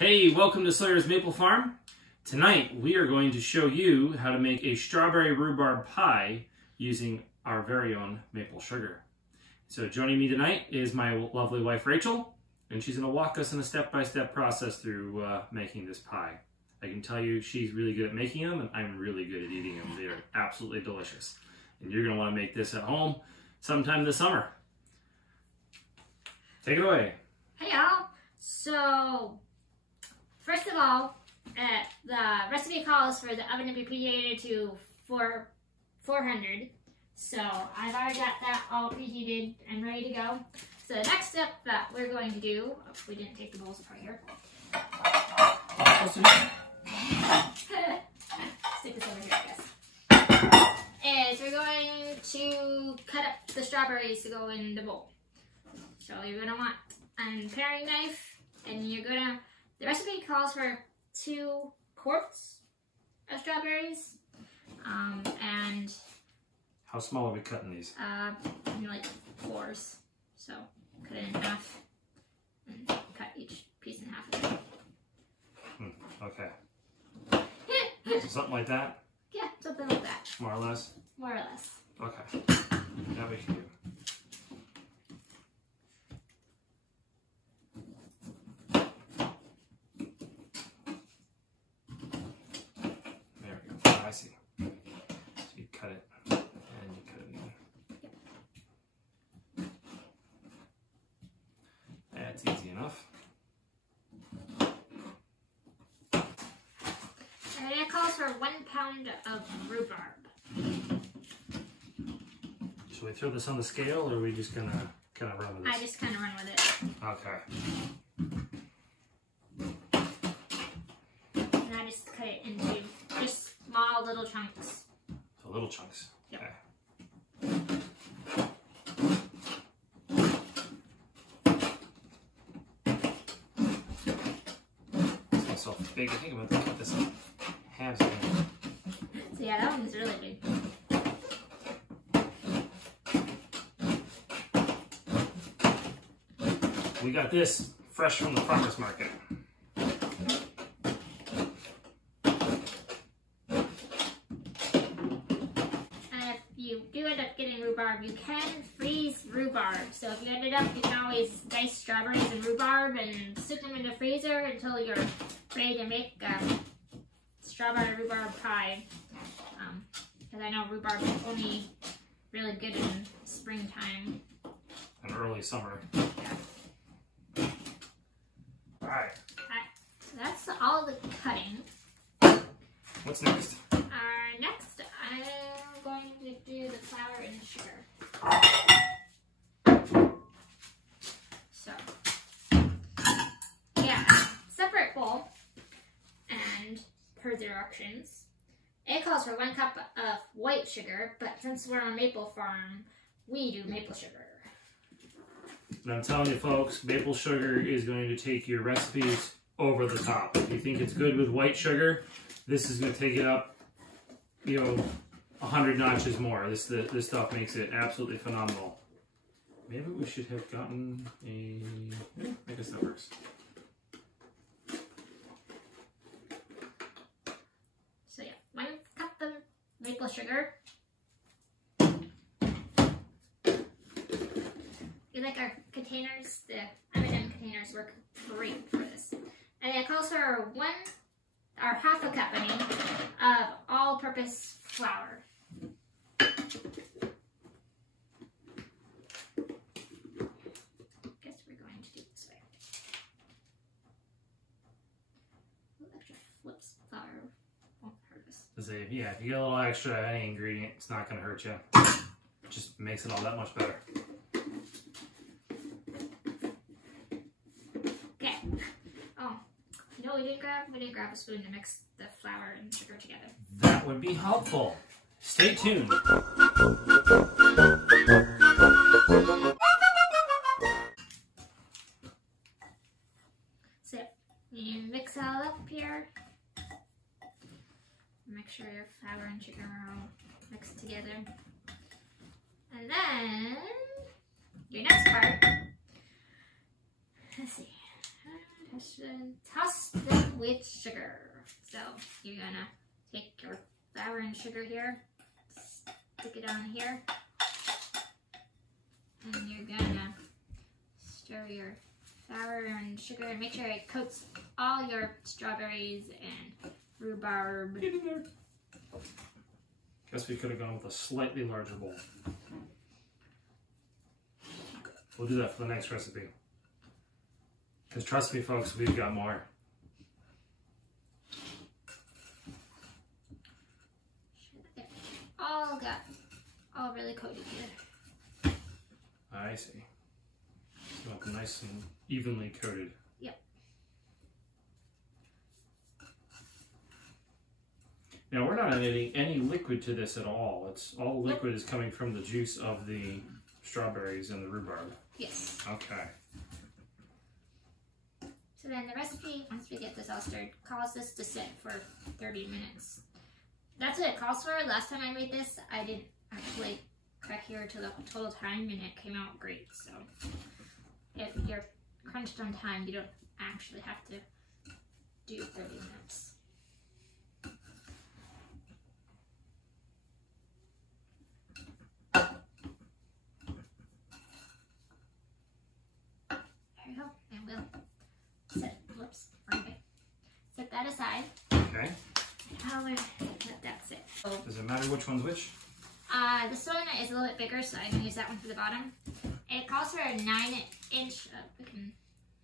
Hey, welcome to Sawyer's Maple Farm. Tonight we are going to show you how to make a strawberry rhubarb pie using our very own maple sugar. So joining me tonight is my lovely wife Rachel, and she's going to walk us in a step-by-step process through making this pie. I can tell you she's really good at making them, and I'm really good at eating them. They are absolutely delicious. And you're going to want to make this at home sometime this summer. Take it away. Hey y'all. So, first of all, the recipe calls for the oven to be preheated to 400. So I've already got that all preheated and ready to go. So the next step that we're going to do, we didn't take the bowls apart here. Stick this over here, I guess. Is we're going to cut up the strawberries to go in the bowl. So you're gonna want a paring knife, and you're gonna, the recipe calls for 2 quarts of strawberries, and how small are we cutting these? like 4s. So cut it in half and cut each piece in half. Okay. So something like that? Yeah, something like that. More or less? More or less. Okay. That we can do. I see. So you cut it and you cut it again. That's easy enough. And it calls for 1 pound of rhubarb. Should we throw this on the scale, or are we just gonna kind of run with this? I just kind of run with it. Okay. And I just cut it into just small little chunks. So little chunks. Yep. Okay. It's so big. I think I'm gonna cut this in halves again. So yeah, that one's really big. We got this fresh from the farmer's market. Rhubarb, you can freeze rhubarb. So if you ended up, you can always dice strawberries and rhubarb and stick them in the freezer until you're ready to make strawberry rhubarb pie. Because I know rhubarb is only really good in springtime and early summer. Yeah. Alright. So that's all the cutting. What's next? Next, I'm going to do the flour and sugar. So, yeah, separate bowl, and per directions. It calls for 1 cup of white sugar, but since we're on a maple farm, we do maple sugar. And I'm telling you folks, maple sugar is going to take your recipes over the top. If you think it's good with white sugar, this is going to take it up, 100 notches more. This stuff makes it absolutely phenomenal. Maybe we should have gotten a... I guess that works. So yeah, 1 cup of maple sugar. You like our containers? The M&M containers work great for this. And it calls for 1/2 a cup, of all-purpose flour. Guess we're going to do it this way. A little extra flips flour won't hurt us. Yeah, if you get a little extra any ingredient, it's not going to hurt you. It just makes it all that much better. Okay. Oh, we didn't grab a spoon to mix the flour and sugar together. That would be helpful. Stay tuned. So you mix it all up here. Make sure your flour and sugar are all mixed together. And then your next part. Let's see. toss them with sugar. So you're gonna take your flour and sugar here, stick it on here, and you're gonna stir your flour and sugar and make sure it coats all your strawberries and rhubarb. Get in there. Guess we could have gone with a slightly larger bowl. We'll do that for the next recipe. Because trust me, folks, we've got more. All really coated here. I see. You want them nice and evenly coated. Yep. Now we're not adding any liquid to this at all. It's all the liquid is coming from the juice of the strawberries and the rhubarb. Yes. Okay. So then the recipe, once we get this all stirred, calls this to sit for 30 minutes. That's what it calls for. Last time I made this, I didn't actually crack here to the total time and it came out great. So if you're crunched on time, you don't actually have to do 30 minutes. There you go. And we'll set that aside. Okay. Now we're let that sit. Does it matter which one's which? This one is a little bit bigger, so I'm gonna use that one for the bottom. It calls for a 9-inch. We can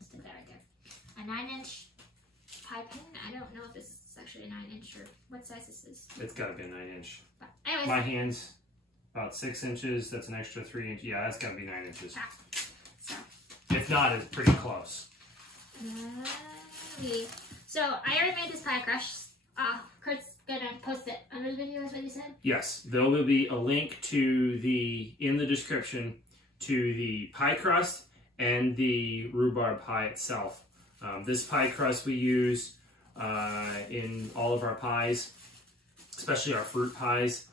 stick that right there. A 9-inch pie pan. I don't know if this is actually a 9-inch or what size this is. It's got to be a 9-inch. But anyways, my hand's about 6 inches. That's an extra 3 inches. Yeah, that's got to be 9 inches. So. If not, it's pretty close. So I already made this pie crust. Kurt's gonna post it under the video, is what you said? Yes, there will be a link to in the description to the pie crust and the rhubarb pie itself. This pie crust we use in all of our pies, especially our fruit pies,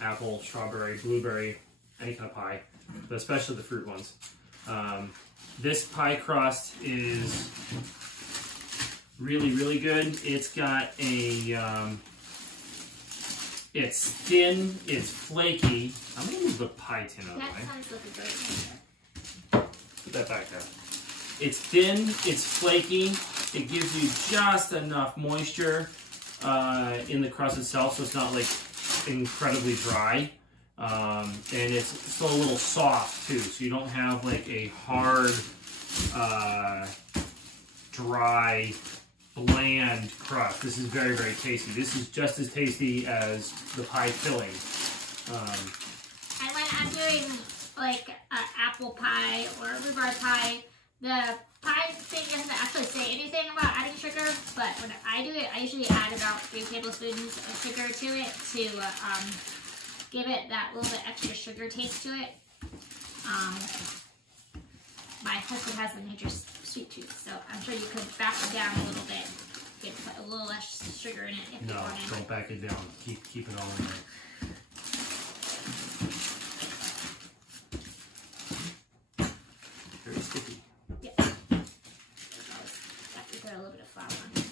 apple, strawberry, blueberry, any kind of pie, but especially the fruit ones. This pie crust is really, really good. It's got a, it's thin, it's flaky. I'm gonna move the pie tin out of the way. That sounds like a great idea. Put that back there. It's thin, it's flaky. It gives you just enough moisture in the crust itself, so it's not like incredibly dry. And it's still a little soft too, so you don't have like a hard, dry, bland crust. This is very, very tasty. This is just as tasty as the pie filling. And when I'm doing like an apple pie or a rhubarb pie, the pie thing doesn't actually say anything about adding sugar, but when I do it, I usually add about 3 tablespoons of sugar to it to give it that little bit extra sugar taste to it. My husband has a major sweet tooth, so I'm sure you could back it down a little bit, get a little less sugar in it if you wanted. No, don't back it down. Keep it all in there. Very sticky. Yeah. Have to throw a little bit of flour on there.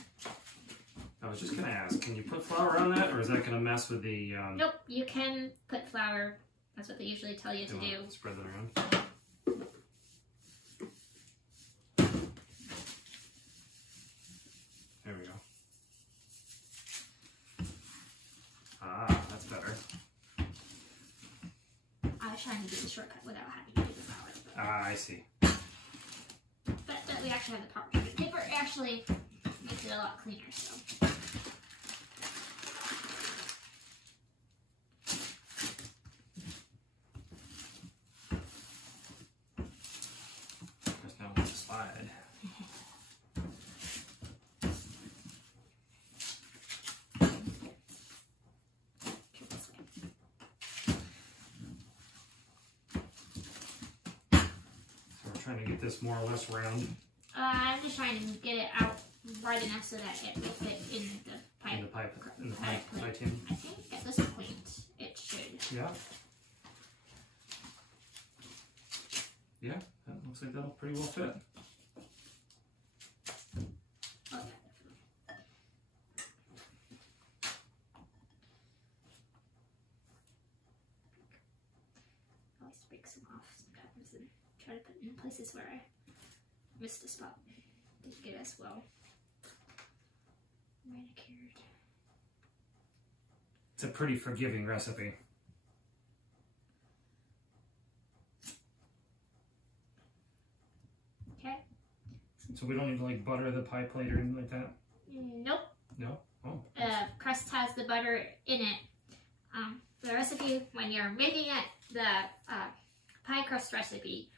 I was just gonna ask, can you put flour on that, or is that gonna mess with the? Nope, you can put flour. That's what they usually tell you to do. Spread that around. There we go. Ah, that's better. I was trying to do the shortcut without having to do the flour. Ah, I see. But we actually have the parchment paper. It actually makes it a lot cleaner. So. Just now with the slide. Trying to get this more or less round. I'm just trying to get it out right enough so that it will fit in the pie. In the pie tin. I think at this point it should. Yeah. Yeah, that looks like that'll pretty well fit. break some off sometimes and try to put it in places where I missed a spot. Didn't get as well manicured. It's a pretty forgiving recipe. Okay. So we don't need to like butter the pie plate or anything like that? Nope. No? Oh. Crust has the butter in it. The recipe, when you're making it, the pie crust recipe,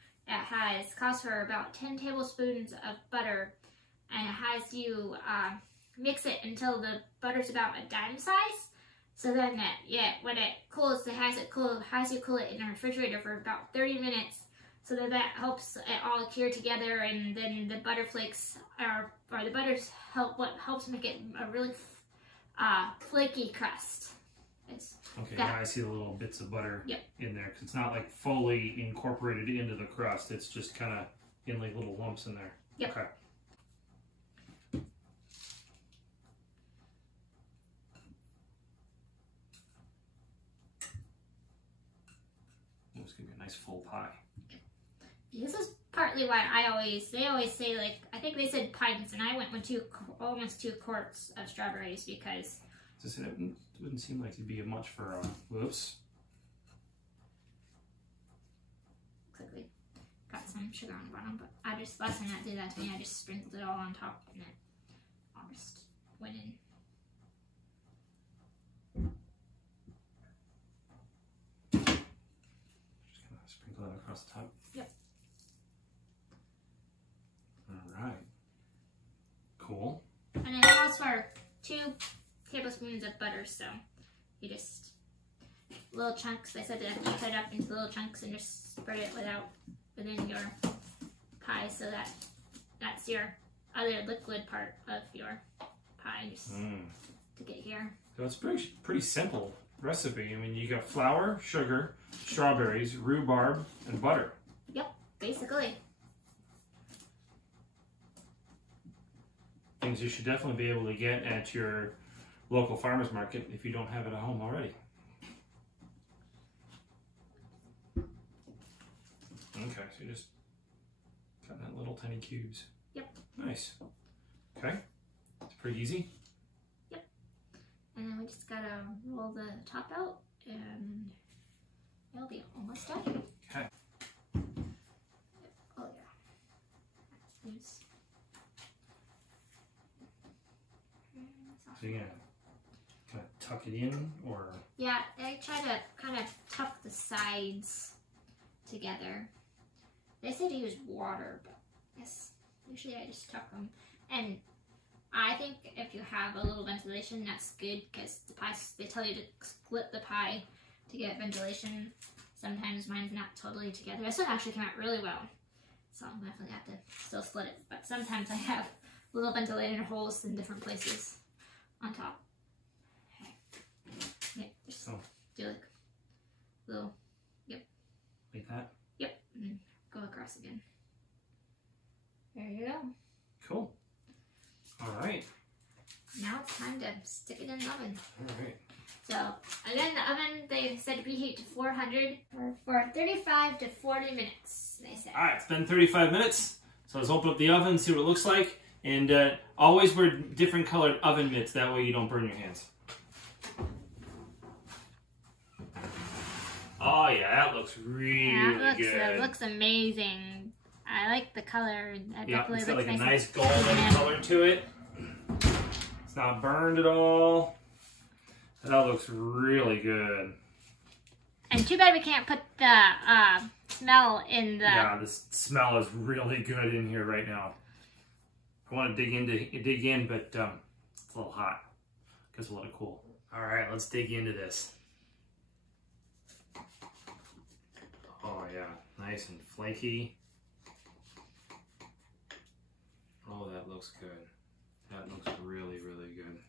calls for about 10 tablespoons of butter, and it has you mix it until the butter's about a dime size. So then, when it cools, it has you cool it in the refrigerator for about 30 minutes. So that helps it all cure together, and then the butter flakes or the butters helps make it a really flaky crust. Okay, now I see the little bits of butter in there, because it's not like fully incorporated into the crust. It's just kind of in like little lumps in there. Yep. Okay. It's gonna be a nice full pie. This is partly why they always say, like, I think they said pints, and I went with almost 2 quarts of strawberries because It wouldn't seem like it'd be much for whoops. looks like we got some sugar on the bottom, but last time that did that to me, I just sprinkled it all on top and it almost went in. Just gonna sprinkle that across the top. Yep. All right. Cool. And it calls for 2 tablespoons of butter, so you just little chunks. I said that you cut it up into little chunks and just spread it within your pie, so that's your other liquid part of your pie. Just to get here. So it's pretty simple recipe. I mean, you got flour, sugar, strawberries, rhubarb, and butter. Yep, basically. Things you should definitely be able to get at your local farmer's market if you don't have it at home already. Okay, so you just cut that little tiny cubes. Yep. Nice. Okay, it's pretty easy. Yep. And then we just gotta roll the top out, and it'll be almost done. Okay. Oh yeah. There's. So you're gonna kind of tuck it in, or? Yeah, I try to kind of tuck the sides together. They say to use water, but yes, usually I just tuck them. And I think if you have a little ventilation, that's good, because the pie, they tell you to split the pie to get ventilation. Sometimes mine's not totally together. This one actually came out really well, so I'm definitely have to still split it. But sometimes I have little ventilator holes in different places on top. Okay. Yeah, just do like little, Like that? Yep, and go across again. There you go. Cool. All right. Now it's time to stick it in the oven. All right. So, again, the oven, they said preheat to 400 for 35 to 40 minutes, they said. All right, it's been 35 minutes. So let's open up the oven, see what it looks like. And always wear different colored oven mitts. That way you don't burn your hands. Oh yeah, that looks really good. It looks amazing. I like the color. That definitely it's got looks like a nice nice golden color to it. It's not burned at all. That looks really good. And too bad we can't put the smell in the... Yeah, the smell is really good in here right now. I want to dig in, but it's a little hot. Guess we'll let it cool. All right, let's dig into this. Oh yeah, nice and flaky. Oh, that looks good. That looks really, really good.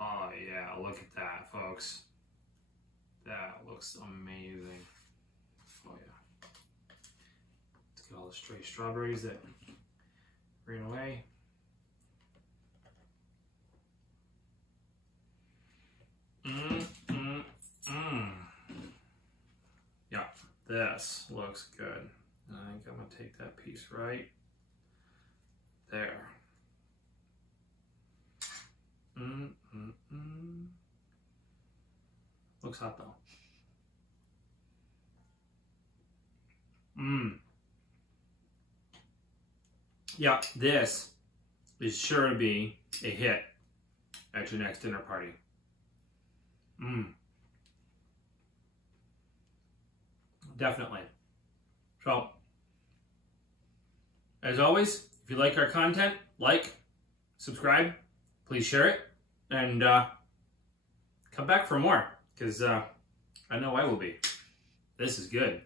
Oh yeah, look at that, folks. That looks amazing. Oh yeah. Let's get all the stray strawberries that ran away. this looks good. I think I'm gonna take that piece right there. Looks hot though. Yeah, this is sure to be a hit at your next dinner party. Definitely. So, as always, if you like our content, like, subscribe, please share it, and come back for more, because I know I will be. This is good.